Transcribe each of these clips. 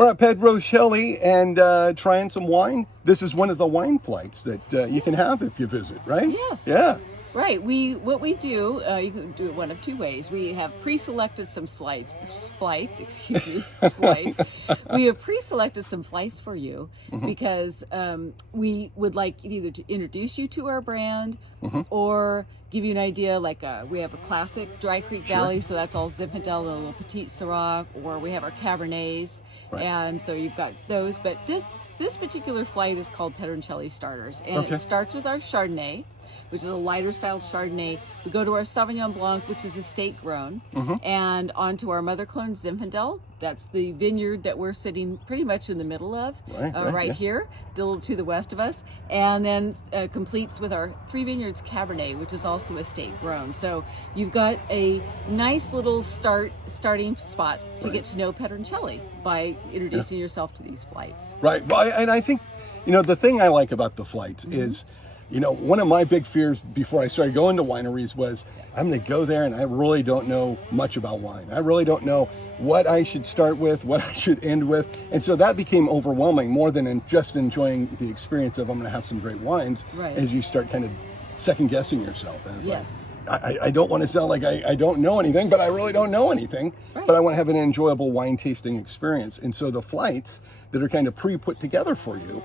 We're at Pedroncelli and trying some wine. This is one of the wine flights that you can have if you visit, right? Yes. Yeah. Right. What we do, you can do it one of two ways. We have pre-selected some flights. We have pre-selected some flights for you because we would like either to introduce you to our brand or give you an idea. Like we have a classic Dry Creek Valley, so that's all Zinfandel, a little Petite Syrah, or we have our Cabernets, and so you've got those. But this particular flight is called Pedroncelli Starters, and it starts with our Chardonnay, which is a lighter styled Chardonnay. We go to our Sauvignon Blanc, which is estate grown, and onto our mother clone Zinfandel. That's the vineyard that we're sitting pretty much in the middle of, right here, a little to the west of us, and then completes with our Three Vineyards Cabernet, which is also estate grown. So you've got a nice little starting spot to get to know Pedroncelli by introducing yourself to these flights. Right. Well, and I think, the thing I like about the flights is, one of my big fears before I started going to wineries was I'm going to go there and I really don't know much about wine. I really don't know what I should start with, what I should end with. And so that became overwhelming more than just enjoying the experience of I'm going to have some great wines as you start kind of second guessing yourself. And it's like, I don't want to sound like I don't know anything, but I really don't know anything. But I want to have an enjoyable wine tasting experience. And so the flights that are kind of pre-put together for you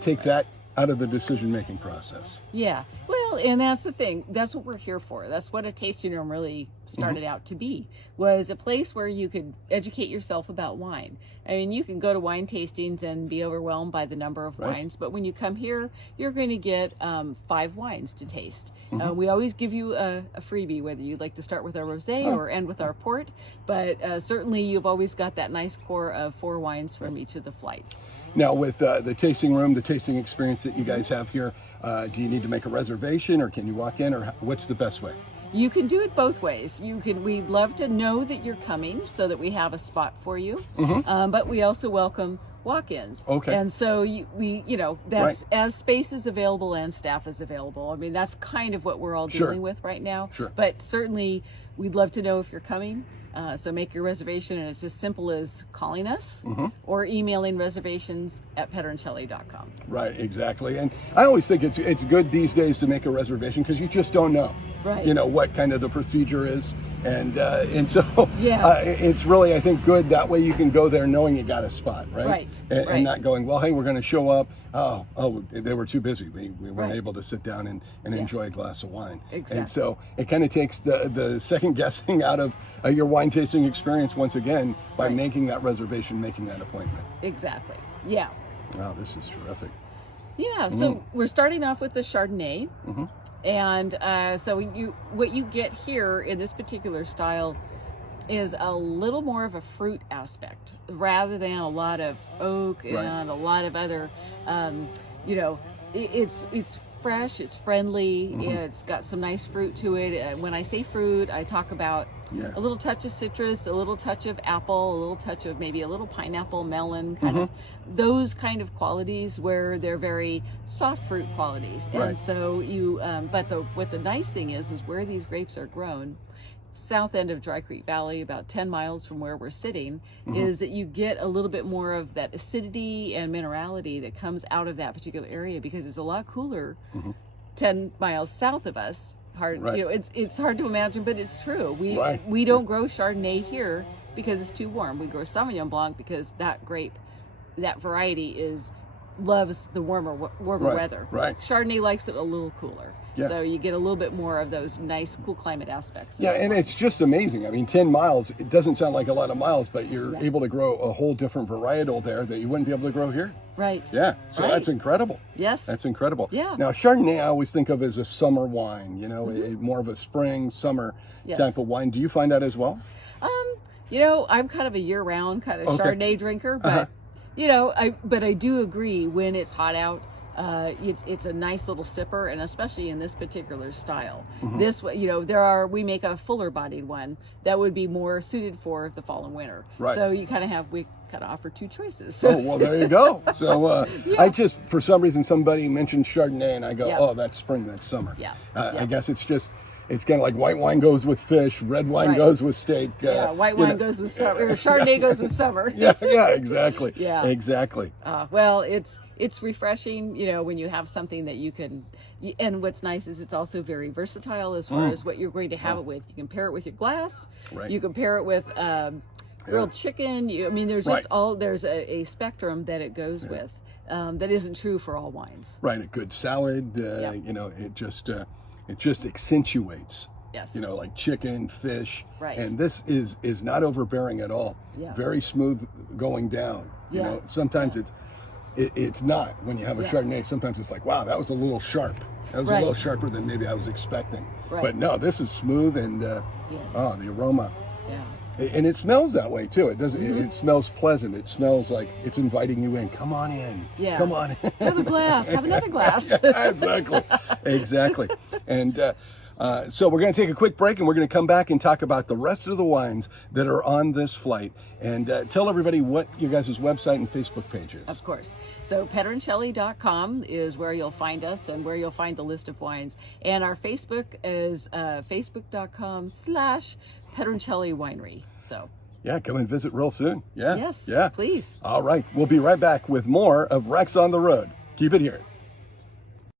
take that out of the decision-making process. Yeah, well, and that's the thing. That's what we're here for. That's what a tasting room really started out to be, was a place where you could educate yourself about wine. I mean, you can go to wine tastings and be overwhelmed by the number of wines, but when you come here, you're going to get 5 wines to taste. We always give you a freebie, whether you'd like to start with our rosé or end with our port, but certainly you've always got that nice core of 4 wines from each of the flights. Now, with the tasting room, the tasting experience that you guys have here, do you need to make a reservation, or can you walk in, or what's the best way? You can do it both ways. We'd love to know that you're coming so that we have a spot for you. But we also welcome walk-ins. And so that's as space is available and staff is available. I mean, that's kind of what we're all dealing with right now. But certainly we'd love to know if you're coming. So make your reservation, and it's as simple as calling us or emailing reservations@pedroncelli.com. Right, exactly. And I always think it's good these days to make a reservation because you just don't know, what kind of the procedure is. And so it's really, I think, good. That way you can go there knowing you got a spot, and not going, well, hey, we're going to show up. Oh, they were too busy. We weren't able to sit down and enjoy a glass of wine. And so it kind of takes the second guessing out of your wine tasting experience once again by making that reservation, making that appointment. Exactly. Yeah. Wow, this is terrific. Yeah. So we're starting off with the Chardonnay. And so what you get here in this particular style is a little more of a fruit aspect rather than a lot of oak and a lot of other, it's fresh, it's friendly, it's got some nice fruit to it. When I say fruit, I talk about a little touch of citrus, a little touch of apple, a little touch of maybe a little pineapple, melon, kind of those kind of qualities where they're very soft fruit qualities. And so what the nice thing is where these grapes are grown, south end of Dry Creek Valley, about 10 miles from where we're sitting, is that you get a little bit more of that acidity and minerality that comes out of that particular area because it's a lot cooler 10 miles south of us. It's hard to imagine, but it's true. We don't grow Chardonnay here because it's too warm. We grow Sauvignon Blanc because that grape, that variety loves the warmer weather. Chardonnay likes it a little cooler. So you get a little bit more of those nice cool climate aspects. And it's just amazing. I mean, 10 miles, it doesn't sound like a lot of miles, but you're able to grow a whole different varietal there that you wouldn't be able to grow here. So that's incredible. That's incredible. Now, Chardonnay I always think of as a summer wine, more of a spring, summer type of wine. Do you find that as well? I'm kind of a year-round kind of Chardonnay drinker, but I do agree when it's hot out, it's a nice little sipper, and especially in this particular style. This, we make a fuller bodied one that would be more suited for the fall and winter. So we kind of offer 2 choices. So. Oh, well, there you go. So I just, for some reason, somebody mentioned Chardonnay, and I go, oh, that's spring, that's summer. I guess it's just, it's kind of like white wine goes with fish, red wine Right. goes with steak. Yeah, white wine goes with summer, or Chardonnay goes with summer. Yeah, exactly. Yeah. Exactly. Well, it's refreshing, when you have something that you can, and what's nice is it's also very versatile as far as what you're going to have it with. You can pair it with your glass. Right. You can pair it with grilled chicken. There's just Right. there's a spectrum that it goes with. That isn't true for all wines. Right, a good salad, it just accentuates. Yes. Like chicken, fish. Right. And this is not overbearing at all. Yeah. Very smooth going down. Yeah. Sometimes it's not. When you have a Yeah. Chardonnay, sometimes it's like, wow, that was a little sharp. That was a Right. little sharper than maybe I was expecting. Right. But no, this is smooth and the aroma. Yeah. And it smells that way too. It does. It smells pleasant. It smells like it's inviting you in. Come on in. Yeah. Come on in. Have a glass. Have another glass. Exactly. And so we're going to take a quick break, and we're going to come back and talk about the rest of the wines that are on this flight. And tell everybody what your guys' website and Facebook page is. Of course. So Pedroncelli.com is where you'll find us and where you'll find the list of wines. And our Facebook is facebook.com/Pedroncelli Winery. So Yeah, come and visit real soon. Yeah. yes, Yeah. please. All right. We'll be right back with more of Rex on the Road. Keep it here.